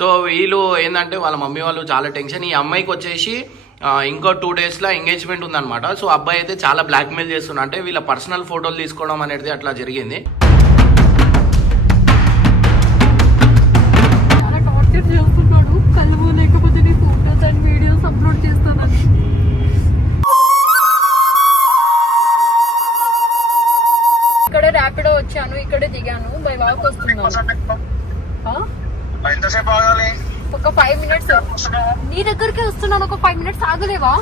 So వీళ్ళు ఏంటంటే వాళ్ళ మమ్మీ వాళ్ళు చాలా టెన్షన్. ఈ అమ్మాయికి వచ్చేసి ఇంకో టూ డేస్లో ఎంగేజ్మెంట్ ఉందన్నమాట. సో అబ్బాయి అయితే చాలా బ్లాక్మెయిల్ చేస్తున్నా అంటే వీళ్ళ పర్సనల్ ఫోటోలు తీసుకోవడం అనేది అట్లా జరిగింది. నీ దగ్గరికి వస్తున్నాను ఒక ఫైవ్ మినిట్స్ ఆగలేవా?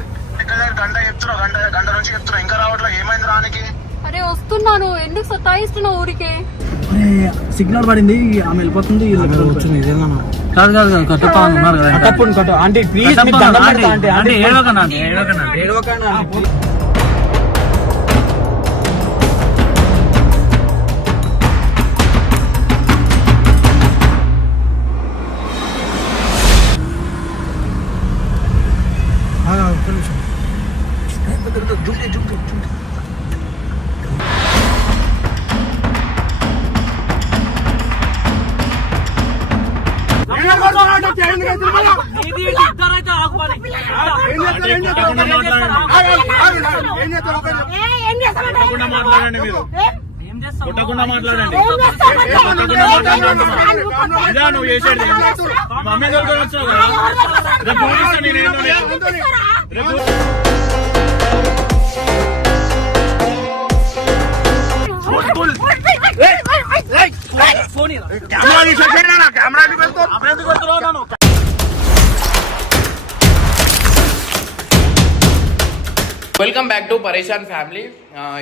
గంట చెప్తున్నా గంట గంట నుంచి చెప్తున్నా. ఇంకా రావట్లేదు ఏమైంది రానికి అరే వస్తున్నాను ఎందుకు సతాయిస్తున్నావు ఊరికే? సిగ్నల్ పడింది ఆమె వెళ్ళిపోతుంది వచ్చింది కాదు కాదు కాదు కట్టప్ప ఉన్నారు కదా. కట్టప్పుడు కట్ట ఆంటీ ప్లీజ్ ఏడవకండి ఆంటీ. కొట్టకుండా మాట్లాడండి ఇదా నువ్వు చేసేది మమ్మీ దగ్గర వచ్చావు కదా రేపు చూపిస్తా నేను ఏంటో నీకు. రేపు camera తీసేసేనా? Camera welcome back to Pareshan family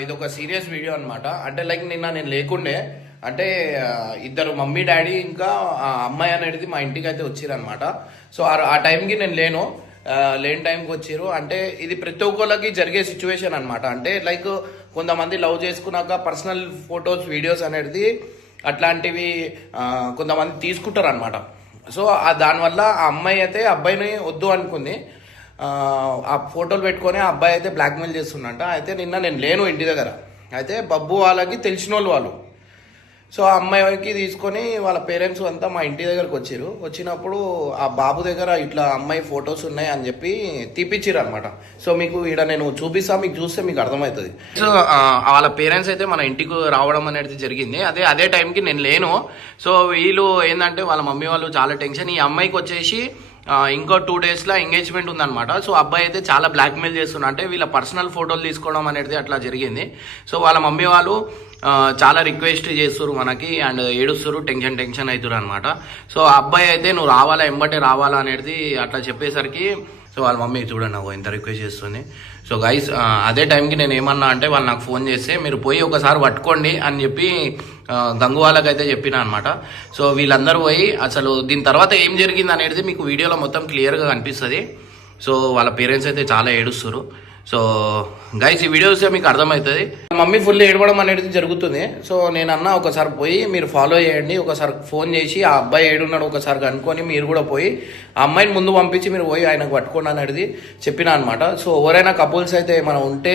ఇది ఒక సీరియస్ వీడియో అనమాట అంటే లైక్ నిన్న నేను లేకుండే అంటే ఇద్దరు మమ్మీ డాడీ ఇంకా ఆ అమ్మాయి అనేది మా ఇంటికి అయితే వచ్చిరనమాట సో ఆ- టైంకి నేను లేను. లేని టైంకి వచ్చారు అంటే ఇది ప్రతి ఒక్కరికి జరిగే సిచ్యువేషన్ అనమాట అంటే లైక్ కొంతమంది లవ్ చేసుకున్నాక పర్సనల్ ఫొటోస్ వీడియోస్ అనేది అట్లాంటివి కొంతమంది తీసుకుంటారు అనమాట సో దానివల్ల ఆ అమ్మాయి అయితే అబ్బాయిని వద్దు అనుకుంది. ఆ, ఫోటోలు పెట్టుకొని ఆ అబ్బాయి అయితే బ్లాక్మెయిల్ చేస్తున్నట్ట అయితే నిన్న నేను లేను ఇంటి దగ్గర. అయితే బబ్బు వాళ్ళకి తెలిసిన వాళ్ళు. వాళ్ళు సో ఆ అమ్మాయికి తీసుకొని వాళ్ళ పేరెంట్స్ అంతా మా ఇంటి దగ్గరకు వచ్చారు వచ్చినప్పుడు ఆ బాబు దగ్గర ఇట్లా అమ్మాయి ఫొటోస్ ఉన్నాయి అని చెప్పి తీపిచ్చిరు అనమాట సో మీకు ఇక్కడ నేను చూపిస్తా మీకు చూస్తే మీకు అర్థమవుతుంది. సో వాళ్ళ పేరెంట్స్ అయితే మన ఇంటికి రావడం అనేది జరిగింది. అదే అదే టైంకి నేను లేను. సో వీళ్ళు ఏంటంటే వాళ్ళ మమ్మీ వాళ్ళు చాలా టెన్షన్. ఈ అమ్మాయికి వచ్చేసి ఇంకో టూ డేస్లో ఎంగేజ్మెంట్ ఉందన్నమాట. సో అబ్బాయి అయితే చాలా బ్లాక్మెయిల్ చేస్తున్నా. అంటే వీళ్ళ పర్సనల్ ఫోటోలు తీసుకోవడం అనేది అట్లా జరిగింది. సో వాళ్ళ మమ్మీ వాళ్ళు చాలా రిక్వెస్ట్ చేస్తారు మనకి అండ్ ఏడుస్తారు టెన్షన్ టెన్షన్ అవుతారు అనమాట సో ఆ అబ్బాయి అయితే నువ్వు రావాలా? ఎంబటే రావాలా? అనేది అట్లా చెప్పేసరికి సో వాళ్ళ మమ్మీ చూడండి నాకు ఇంత రిక్వెస్ట్ చేస్తుంది. సో గైస్ అదే టైంకి నేను ఏమన్నా అంటే వాళ్ళు నాకు ఫోన్ చేస్తే మీరు పోయి ఒకసారి పట్టుకోండి అని చెప్పి ఆ, గంగు వాళ్ళకైతే చెప్పిన అనమాట సో వీళ్ళందరూ పోయి అసలు దీని తర్వాత ఏం జరిగింది అనేది మీకు వీడియోలో మొత్తం క్లియర్గా కనిపిస్తుంది. సో వాళ్ళ పేరెంట్స్ అయితే చాలా ఏడుస్తారు సో గైస్ ఈ వీడియో చూస్తే మీకు అర్థమవుతుంది. మమ్మీ ఫుల్ ఏడవడం అనేది జరుగుతుంది. సో నేను అన్న ఒకసారి పోయి మీరు ఫాలో చేయండి. ఒకసారి ఫోన్ చేసి ఆ అబ్బాయి ఏడున్నాడు ఒకసారి కనుక్కొని మీరు కూడా పోయి ఆ అమ్మాయిని ముందు పంపించి మీరు పోయి ఆయనకు పట్టుకోండి అనేది చెప్పిన అనమాట సో ఎవరైనా కపుల్స్ అయితే మనం ఉంటే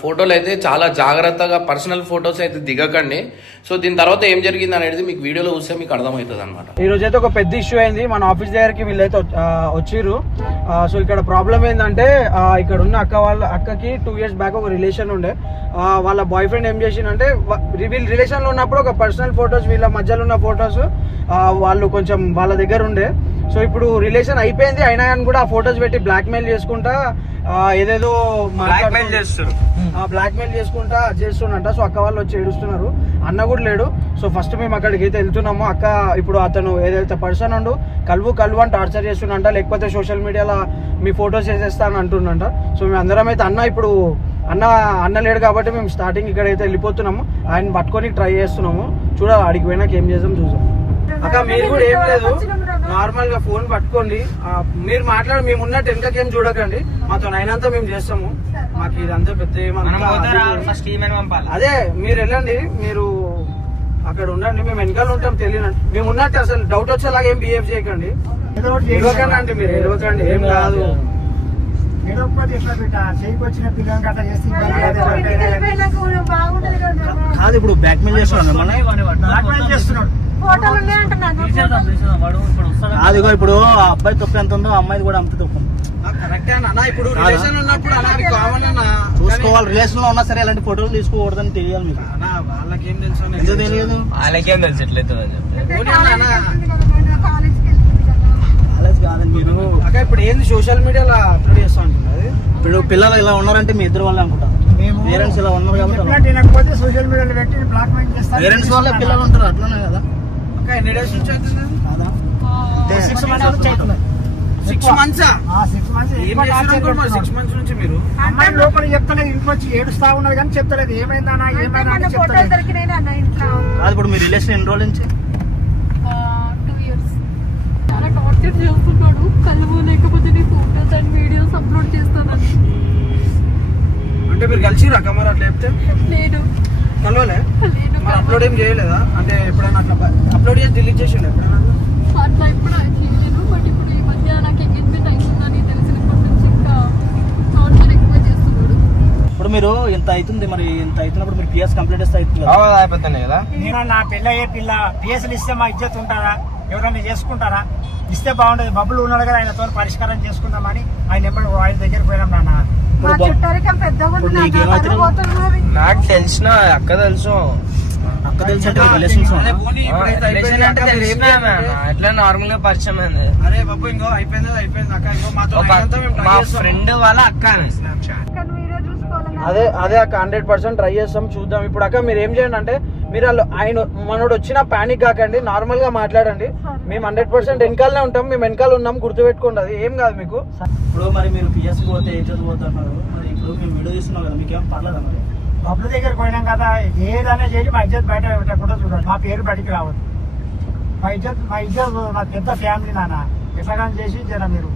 ఫోటోలు అయితే చాలా జాగ్రత్తగా పర్సనల్ ఫొటోస్ అయితే దిగకండి. సో దీని తర్వాత ఏం జరిగింది అనేది మీకు వీడియోలో చూస్తే మీకు అర్థమవుతుంది అనమాట ఈ రోజు అయితే ఒక పెద్ద ఇష్యూ అయింది. మన ఆఫీస్ దగ్గరికి వీళ్ళైతే వచ్చిర్రు. సో ఇక్కడ ప్రాబ్లం ఏంటంటే ఇక్కడ ఉన్న అక్క వాళ్ళ అక్కకి టూ ఇయర్స్ బ్యాక్ ఒక రిలేషన్ ఉండే. వాళ్ళ బాయ్ ఫ్రెండ్ ఏం చేసిందంటే వీళ్ళు రిలేషన్లో ఉన్నప్పుడు ఒక పర్సనల్ ఫొటోస్ వీళ్ళ మధ్యలో ఉన్న ఫొటోస్ వాళ్ళు కొంచెం వాళ్ళ దగ్గర ఉండే. సో ఇప్పుడు రిలేషన్ అయిపోయింది అయినా కానీ కూడా ఆ ఫొటోస్ పెట్టి బ్లాక్మెయిల్ చేసుకుంటా ఏదేదో బ్లాక్మెయిల్ చేస్తారు బ్లాక్ మెయిల్ చేసుకుంటా చేస్తున్నట్ట సో అక్క వాళ్ళు వచ్చి ఏడుస్తున్నారు. అన్న కూడా లేడు. సో ఫస్ట్ మేము అక్కడికి అయితే వెళ్తున్నాము. అక్క ఇప్పుడు అతను ఏదైతే పర్సన్ ఉండు కలువు కలువు అని టార్చర్ చేస్తున్నంట లేకపోతే సోషల్ మీడియాలో మీ ఫొటోస్ వేసేస్తా అని అంటున్నంట సో మేము అందరం అయితే అన్న ఇప్పుడు అన్న అన్న లేడు కాబట్టి మేము స్టార్టింగ్ ఇక్కడైతే వెళ్ళిపోతున్నాము. ఆయన పట్టుకొని ట్రై చేస్తున్నాము. చూడాలి ఆడికి పోయినాక ఏం చేద్దాం చూసాం అక్క మీరు కూడా ఏం లేదు. నార్మల్గా ఫోన్ పట్టుకోండి. మీరు మాట్లాడి మేము ఉన్న టెన్కకి ఏం చూడకండి. మాతో అయినంత మేము చేస్తాము. మాకు ఇదంతా పెద్ద అదే మీరు వెళ్ళండి. మీరు అక్కడ ఉండండి. మేము వెనకాల ఉంటాం తెలియనండి మేము ఉన్నట్టు అసలు డౌట్ వచ్చేలాగా ఏం బిహేవ్ చేయకండి. ఎడవకండి అంటే మీరు ఎడవకండి ఏం కాదు. కదా. ఇప్పుడు బ్లాక్ మెయిల్ చేస్తున్నాడు. బ్లాక్మెయిల్ చేస్తున్నాడు. వాడు ఇప్పుడు ఆ అబ్బాయి తప్పు ఎంత ఉందో అమ్మాయిది కూడా అంత తప్పు చూసుకోవాలి రిలేషన్లో ఉన్నా సరే ఇలాంటి ఫోటోలు తీసుకోకూడదని తెలియాలి మీకు? ఎందుకు తెలియదు? వాళ్ళకేం తెలిసి ఎట్లయితే ఇప్పుడు ఏంది సోషల్ మీడియాలో అప్లోడ్ చేస్తా అంటున్నది ఇప్పుడు పిల్లలు ఇలా ఉన్నారంటే మీ ఇద్దరు వాళ్ళే అనుకుంటా. మేము పేరెంట్స్ ఇలా ఉన్నారు కాబట్టి సోషల్ మీడియాలో పెట్టి పేరెంట్స్ వాళ్ళే పిల్లలు ఉంటారు అట్లనే కదా. అక్క ఎన్ని డేస్ నుంచి అవుతుంది? కాదా? సిక్స్ మంత్స్ నుంచి అవుతుంది. సిక్స్ మంత్స్ సిక్స్ మంత్స్ నుంచి మీరు? అమ్మాయి లోపల చెప్తలేదు ఇంట్లో వచ్చి ఏడుస్తా ఉన్నది కానీ చెప్తలేదు. ఏమైందా ఏమైనా కాదు ఇప్పుడు మీ రిలేషన్ ఎన్ని రోజుల నుంచి? టూ ఇయర్స్ చాలా టార్చర్ చేస్తున్నాడు. కలువు లేకపోతే నీ ఫోటోస్ అండ్ వీడియోస్ అప్లోడ్ చేస్తానని. అంటే మీరు కలిసి రకం మరి అట్లా చెప్తే లేదు. కలవలే మరి అప్లోడ్ ఏం చేయలేదా? అంటే ఎప్పుడైనా అట్లా అప్లోడ్ చేసి డిలీట్ చేసిండు ఎప్పుడైనా? అట్లా ఇప్పుడు చేయలేను బట్ ఇప్పుడు ఈ మధ్య నాకు ఎంగేజ్మెంట్ అవుతుందని తెలిసినప్పటి నుంచి ఇంకా టార్చర్ ఎక్కువ చేస్తున్నాడు. ఇప్పుడు మీరు ఇంత అవుతుంది మరి ఇంత అవుతున్నప్పుడు మీరు పిఎస్ కంప్లీట్ చేస్తే అవుతుంది కదా. అయిపోతున్నాయి కదా? నేను నా పిల్లయ్యే పిల్ల పిఎస్లు ఇస్తే మా ఇజ్జత్ ఉంటారా? ఎవరైనా చేసుకుంటారా? ఇస్తే బాగుండదు. బబ్బులు ఉన్నాడు కదా ఆయనతో పరిష్కారం చేసుకుందామని ఆయన ఎప్పుడు ఆయన దగ్గరికి పోయినాం నాన్న. ఇప్పుడు నీకేం తెలిసిన అక్క తెలుసు. అక్క తెలిసి అంటే రిలేషన్స్ ఎట్లా నార్మల్గా పరిచయం అయింది? అరే బాబు ఇంకో అయిపోయింది అయిపోయింది. అక్క ఇంకో మా. ఫ్రెండ్ వాళ్ళ అక్క. అదే అదే అక్క హండ్రెడ్ పర్సెంట్ ట్రై చేస్తాం చూద్దాం. ఇప్పుడు అక్క మీరు ఏం చేయండి అంటే మీరు వాళ్ళు ఆయన మనోడు వచ్చిన పానిక్ కాకండి నార్మల్గా మాట్లాడండి. మేము హండ్రెడ్ పర్సెంట్ వెనకాలనే ఉంటాం మేము వెనకాల ఉన్నాం గుర్తుపెట్టుకోండి. అది ఏం కాదు మీకు. ఇప్పుడు మరి మీరు పిఎస్ పోతే ఏం పోతున్నారు మరి ఇప్పుడు మేము వీడియో తీస్తున్నాం కదా మీకేం పర్లేదా మరి? బబ్బుల దగ్గరికి పోయినాం కదా ఏదైనా చేసి మా ఇజ్జత్ బయట పెట్టకుండా చూడండి మా పేరు బయటికి రావద్దు. మా ఇజ్జత్ మా ఇజ్జత్ మా పెద్ద ఫ్యామిలీ నాన్న. ఎట్లా చేసి జర మీరు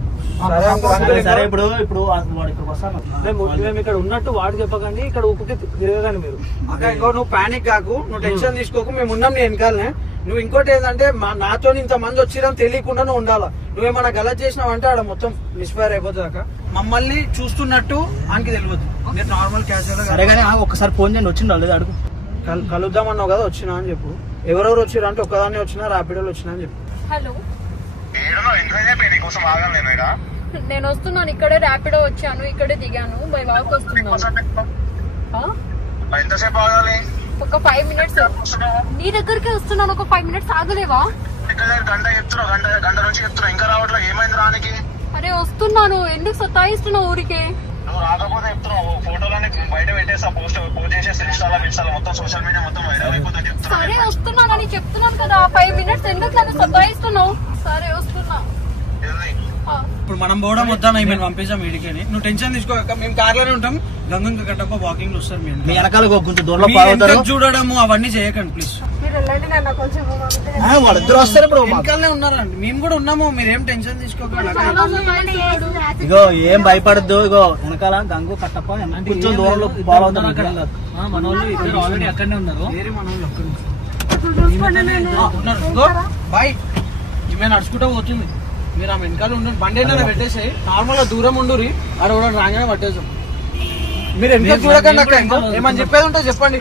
సరే ఇప్పుడు ఇప్పుడు వాడు ఇక్కడికి వస్తాను మేము ఇక్కడ ఉన్నట్టు వాడు చెప్పకండి ఇక్కడ ఊపికి తిరగగాని మీరు. అక్క ఇంకో నువ్వు పానిక్ కాకు నువ్వు టెన్షన్ తీసుకోకు మేము ఉన్నాం నీ వెనకాలనే. నువ్వు ఇంకోటి ఏంటంటే మా నాతో ఇంత మంది వచ్చిరని తెలియకుండా నువ్వు ఉండాలా. నువ్వేమన్నా గలత్ చేసినావు అంటే ఆడ మొత్తం మిస్ఫైర్ అయిపోతుంది మమ్మల్ని చూస్తున్నట్టు ఆయనకి తెలియదు. మీరు నార్మల్ క్యాజువల్ సరే కానీ ఒక్కసారి ఫోన్ చేయండి వచ్చిండు లేదా అడుగు. కలుద్దాం అన్నావు కదా వచ్చినా అని చెప్పు. ఎవరెవరు వచ్చిరా అంటే ఒక్కదాన్ని వచ్చినా ర్యాపిడోలు వచ్చినా అని చెప్పు. హలో. నేను వస్తున్నాను ఇక్కడే ర్యాపిడో వచ్చాను ఇక్కడే దిగాను బై వాక్ వస్తున్నాను. ఆ? ఎంతసేపు ఆగాలి. ఒక ఫైవ్ మినిట్స్ నీ దగ్గరికి వస్తున్నాను ఒక ఫైవ్ మినిట్స్ ఆగలేవా? గంట చెప్తున్నావు గంట గంట నుంచి చెప్తున్నావు ఇంకా రావట్లేదు ఏమైంది రానికి? అరే వస్తున్నాను. ఎందుకు సతాయిస్తున్నావు ఊరికే? నువ్వు రాకపోతే చెప్తున్నావు ఫోటోలన్నీ బయట పెట్టేస్తా పోస్ట్ పోస్ట్ చేసేసి ఇన్స్టాలో ఇన్స్టాలో మొత్తం సోషల్ మీడియా మొత్తం వైరల్ అయిపోతుంది సరే వస్తున్నానని చెప్తున్నాను కదా ఫైవ్ మినిట్స్ ఎందుకు నన్ను సతాయిస్తున్నావు? సరే వస్తున్నా. ఇప్పుడు మనం పోవడం వద్దాను మేము పంపించాం వీడికి నువ్వు టెన్షన్ తీసుకోక మేము కార్లోనే ఉంటాం. గంగంగా గట్టప్ప వాకింగ్లో వస్తారు మీరు మీ వెనకాల కొంచెం దూరంలో పావుతారు చూడడము అవన్నీ చేయకండి ప్లీజ్. వాళ్ళిద్దరు వస్తారు ఇప్పుడు వెనకాలనే ఉన్నారండి. మేము కూడా ఉన్నాము మీరేం టెన్షన్ తీసుకోకండి. ఇగో ఏం భయపడద్దు. ఇగో వెనకాల గంగు కట్టప్ప కొంచెం దూరంలో మన వాళ్ళు ఇద్దరు ఆల్రెడీ అక్కడనే ఉన్నారు. వేరే మన వాళ్ళు ఉన్నారు. బాయ్. ఈమె నడుచుకుంటూ పోతుంది. మీరు ఆ వెనకాల ఉండండి బండి అయినా పెట్టేసి నార్మల్గా దూరం ఉండురి ఆడ కూడా రాగానే పట్టేసాం. మీరు ఎంత చూడకండి అక్క ఏమని చెప్పేది ఉంటే చెప్పండి.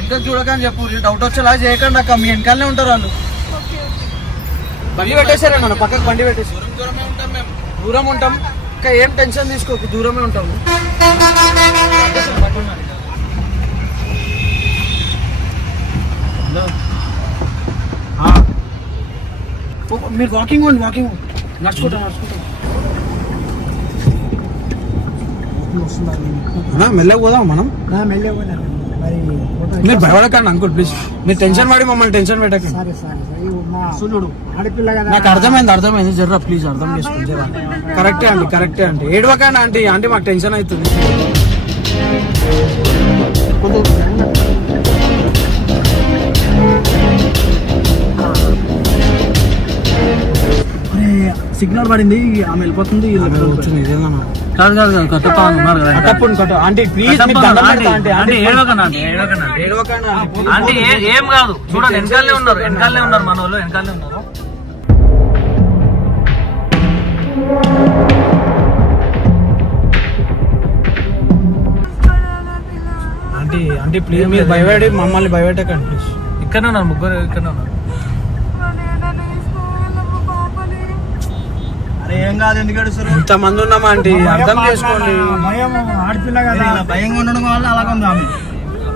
ఎంత చూడకని చెప్పు డౌట్ వచ్చేలా చేయకండి అక్క మీ వెనకాలనే ఉంటారు వాళ్ళు. బండి పెట్టేశారా నన్ను పక్కకు బండి పెట్టేసి. దూరమే ఉంటాం మేము. దూరం ఉంటాం. ఇంకా ఏం టెన్షన్ తీసుకోకు దూరమే ఉంటాము. ఆ. ఓ, మీరు వాకింగ్ ఉండి వాకింగ్ మెల్లగా పోదాం మనం? మరి భయపడకండి అంకుల్ ప్లీజ్ మీరు టెన్షన్ పడి మమ్మల్ని టెన్షన్ పెట్టకండి. నాకు అర్థమైంది అర్థమైంది. జర్రా ప్లీజ్ అర్థం చేసుకోండి జర్రా. కరెక్టే అండి కరెక్టే అండి. ఏడవకండి ఆంటీ. ఆంటీ మాకు టెన్షన్ అవుతుంది. సిగ్నల్ పడింది ఆమె వెళ్ళిపోతుంది వీళ్ళు వచ్చింది ఇదేనా కాదు కాదు కాదు కట్టప్ప ఉన్నారు కదా కట్టప్పుడు కట్ట. ఆంటీ ప్లీజ్ ఆంటీ ఏడవకండి అంటే ఏ- కాదు. చూడండి వెనకాలనే ఉన్నారు వెనకాలనే ఉన్నారు మన వాళ్ళు వెనకాలనే ఉన్నారు. ఆంటీ ఆంటీ ప్లీజ్ మీరు భయపడి మమ్మల్ని భయపెట్టకండి ప్లీజ్ ఇక్కడనే ఉన్నారు ముగ్గురు ఇక్కడనే ఉన్నారు. భయం కాదు ఎందుకు ఏడుస్తారు ఇంత మంది ఉన్నామా ఆంటీ అర్థం చేసుకోండి. భయం ఆడపిల్ల కదా. ఇలా భయంగా ఉండడం వల్ల అలాగ ఉంది ఆమె.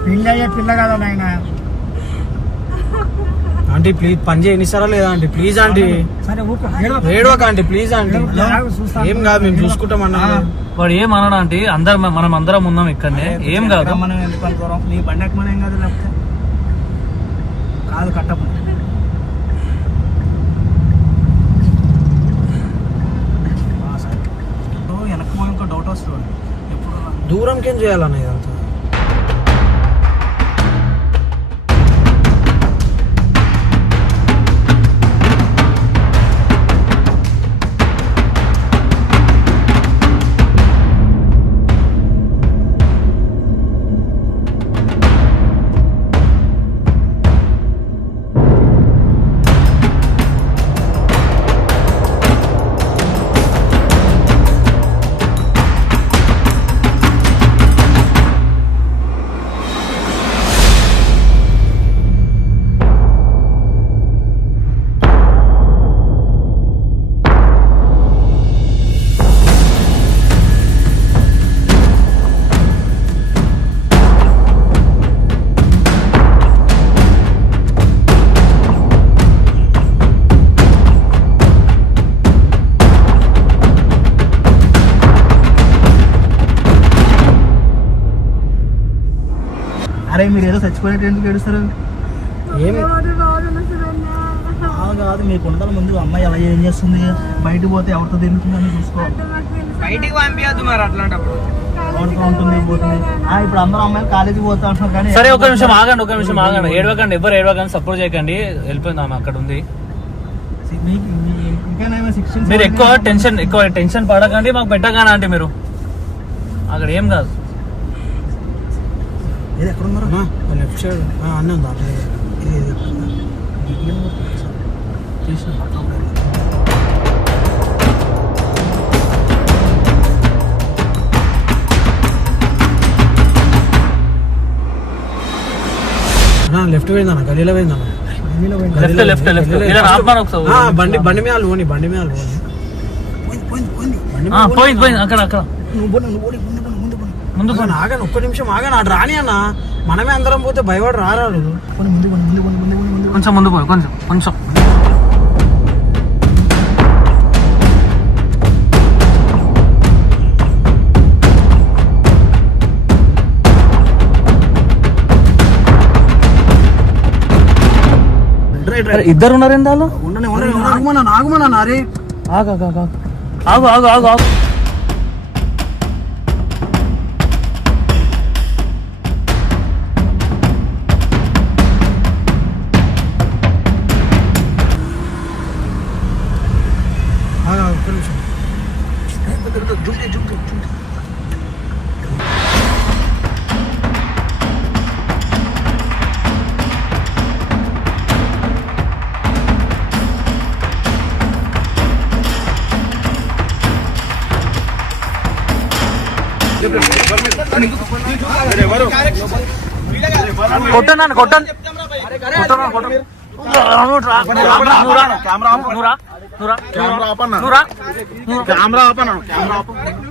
పిల్ల అయ్యే పిల్ల కదా నాయన. ఆంటీ ప్లీజ్ పని చేయనిస్తారా లేదా ఆంటీ? Please aunty. ఏడవకు. Aunty please aunty. చూస్తాను. ఏం కాదు మేము చూసుకుంటామన్నా. వాడు ఏం అనడా అంటే అందరం మనం అందరం ఉన్నాం ఇక్కడనే. ఏం కాదు. మనం ఎందుకు అనుకోరం నీ బండి ఎక్కమని ఏం కాదు లేకపోతే? కాదు కట్టపు ఆ, సరే. ఇప్పుడు వెనక్కి పోయి ఇంకో డౌట్ వస్తుంది ఎప్పుడు రా- దూరంకేం చేయాలన్న ఇదంతా చచ్చిపోయినట్టు ఎందుకు ఏడుస్తారు? ఏం కాదు మీకు ఉండదాల ముందు అమ్మాయి ఎలా ఏం చేస్తుంది? బయటకు పోతే ఎవరితో తిరుగుతుందని చూసుకోవాలి బయటికి పంపించద్దు మరి అట్లాంటప్పుడు. ఎవరితో ఉంటుంది పోతుంది? ఆ, ఇప్పుడు అందరూ అమ్మాయిలు కాలేజీకి పోతా అంటున్నారు కానీ సరే ఒక నిమిషం ఆగండి ఒక నిమిషం ఆగండి. ఏడవకండి ఎవరు ఏడవకండి సపోర్ట్ చేయకండి. వెళ్ళిపోయింది ఆమె అక్కడ ఉంది మీరు ఎక్కువ టెన్షన్ ఎక్కువ టెన్షన్ పడకండి మాకు పెట్టగానే అంటే మీరు. అక్కడ ఏం కాదు. ఏది ఎక్కడ ఉన్నారు లెఫ్ట్ సైడ్. అన్నీ ఉందా లెఫ్ట్ పోయిందన్న గలీలో పోయిందన్న లెఫ్ట్ లెఫ్ట్ లెఫ్ట్. ఇలా ఆపమని ఆ, ఒకసారి బండి బండి మీద పోని బండి మీద పోని ఆ, పోయింది పోయింది. అక్కడ అక్కడ. నువ్వు పోనీ, నువ్వు పోనీ, ముందు కొన్ని ఆగను ఒక్క నిమిషం ఆగను. ఆడు రాని అన్న మనమే అందరం పోతే భయవాడు రారాడు. కొన్ని ముందు కొన్ని ముందు కొన్ని ముందు ముందు కొంచెం ముందు పోయి కొంచెం కొంచెం. ఇద్దరు ఉన్నారు ఏంటి వాళ్ళు? ఉండనే ఉండనే ఆగమన్నా ఆగమన్నా అరే. ఆగు ఆగు. ఆగు ఆగు ఆగు ఆగు. ঢুকলে ঢুকলে ঢুকলে కొట్టనా కొట్టన్ కొట్టనా కొట్టన్ కెమెరా నువ్వు రా కెమెరా ఆపన్నా? నువ్వు రా కెమెరా ఆపన్నా? కెమెరా ఆపన్నా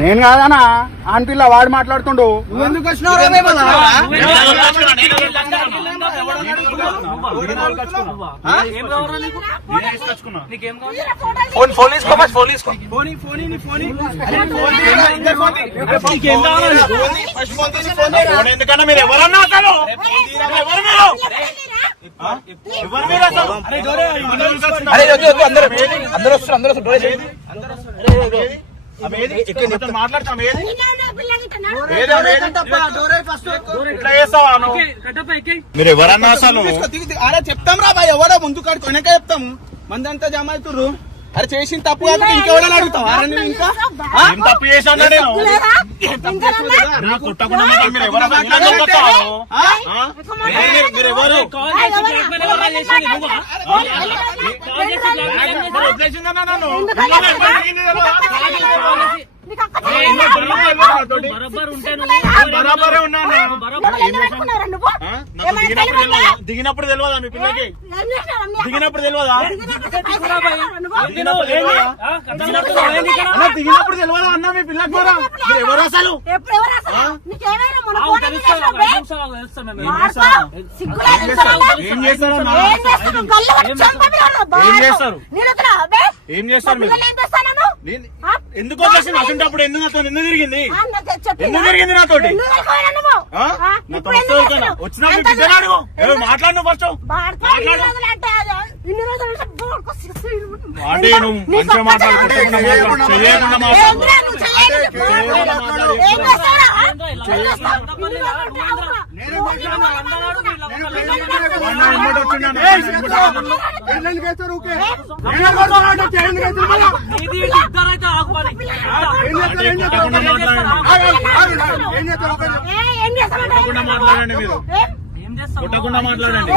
నేను కాదనా ఆన్పిల్ల వాడు మాట్లాడుతుండు. నువ్వెందుకు అందరూ అందరూ అందరూ అందరూ మీరు ఎవరన్నా అసలు చెప్తాం రా బాయ్ ఎవరో ముందు కాడికి వెనక చెప్తాం మందంతా జమ అవుతుర్రు. అరే చేసిన తప్పు కాకపోతే ఇంకెవరైనా అడుగుతావా అరే నువ్వు ఇంకా? ఏం తప్పు చేశాను నేను ఏం తప్పు చేసినా లేదా? నా కొట్టకుండా మాత్రం మీరు ఎవరు అసలు ఇలా కొడతారు? ఆ? ఆ? ఏ మీరు- మీరు ఎవరు మరి వదిలేసిందన్నా నన్ను దిగినప్పుడు తెలియదా? మీ పిల్లకి? దిగినప్పుడు తెలియదా? దిగినప్పుడు తెలియదా? అన్న దిగినప్పుడు తెలియదా అన్న మీ పిల్లకి మరి ఎవరు అసలు? ఏం చేస్తారు? అన్న? ఏం చేస్తారు? ఏం చేస్తారు? మీరు? నేను- ఎందుకు వచ్చేసింది అసంటప్పుడు ఎందుకు నాతో ఎందుకు తిరిగింది? ఎందుకు తిరిగింది నాతోటి? వచ్చినప్పుడు మాట్లాడు ఫస్ట్ అంటే నువ్వు మంచిగా మాట్లాడు కొట్టకుండా మాట్లాడు చేయకుండా మాట్లాడు అన్న ఎమ్మటి వచ్చిండు అన్న, ఎమ్మటి వచ్చిండు. అంటే కొట్టకుండా మాట్లాడండి కొట్టకుండా మాట్లాడండి మీరు కొట్టకుండా మాట్లాడండి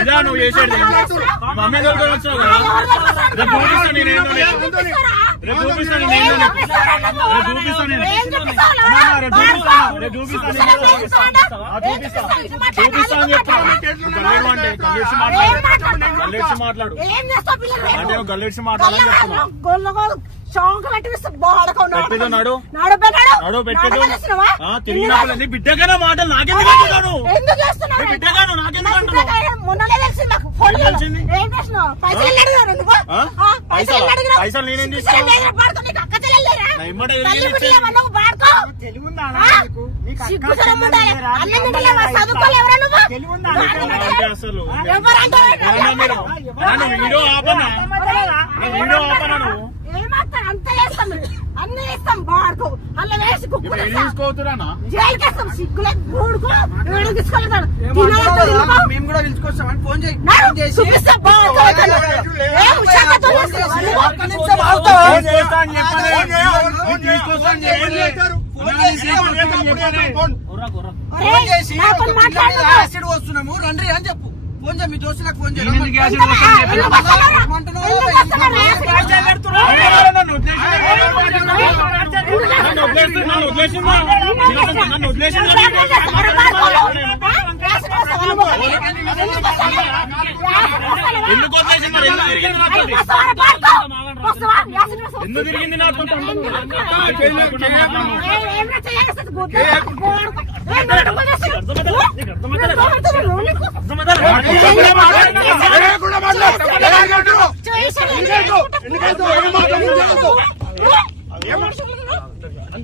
ఇదా నువ్వు చేసేది మమ్మీ దగ్గర వచ్చావు కదా రేపు చూపిస్తాను నేను ఏందో నీకు. రేపు చూపిస్తాను నేను ఏందో నీకు. రేపు చూపిస్తాను రేపు చూపిస్తాను చూపిస్తాను గల్లేడు అంటే గల్లేసి మాట్లాడు గల్లేసి మాట్లాడు అంటే గల్లేసి మాట్లాడని చెప్తున్నా పెట్టేదో నడు. పెట్టేదో. తిరిగినప్పుడు నాకెందుకు బిడ్డగాను పైసలు నేనేం అసలు. వీడియో ఆపనా? వీడియో ఆపనా నువ్వు? అన్ని చేస్తాం బాడుకో. అల్ల వేసి కుక్కులు జైలుకి సిగ్గులే? మేము కూడా పిలుచుకొస్తామని ఫోన్ చేయి. నాడు ఫోన్ చేసి చూపిస్తా వస్తున్నాము రండి అని చెప్పు. ఫోన్ చేయి మీ దోస్తులకు ఫోన్ చేయి నేను ఎందుకు యాసిడ్ పోస్తా అని చెప్పినా? ఎందుకు వస్తున్నారా? ఏమంటున్నావు? ఎందుకు వస్తున్నారా? ఎవరు నన్ను వదిలేసింది? నన్ను వదిలేసింది? నన్ను వదిలేసిందా? నన్ను వదిలేసిందా? ఎందుకు వదిలేసింది మరి? ఎందుకు తిరిగింది నాతోటి? ఎందుకు తిరిగింది నాతో కొట్టకుండా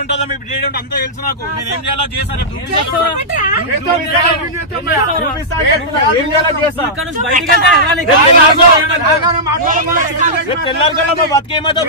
ఉంటుందా, మీ బిడ్డ అంతా తెలుసు నాకు నేను ఏం చేయాలో చేశాను బతికేమైతే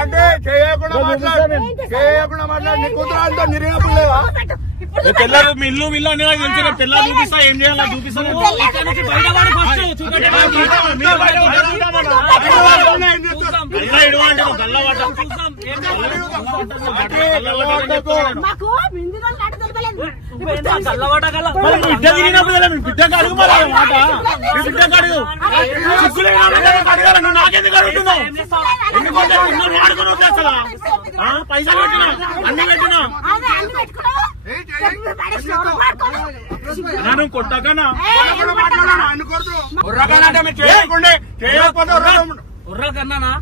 అంటే చేయకుండా మాట్లాడు చేయకుండా మాట్లాడు. నీ కూతురు అంతా నిరిగినప్పుడు లేవా? రేపు తెల్లారి మీ ఇల్లు ఇల్లు అన్ని నాకు తెలుసు రేపు తెల్లారి చూపిస్తా ఏం చేయాలో చూపిస్తా. గల్లా నాకెందుకు అడుగుతున్నావు పైసలు పెట్టినా అన్ని పెట్టినా నన్ను కొట్టకనా ఉర్రకన్నా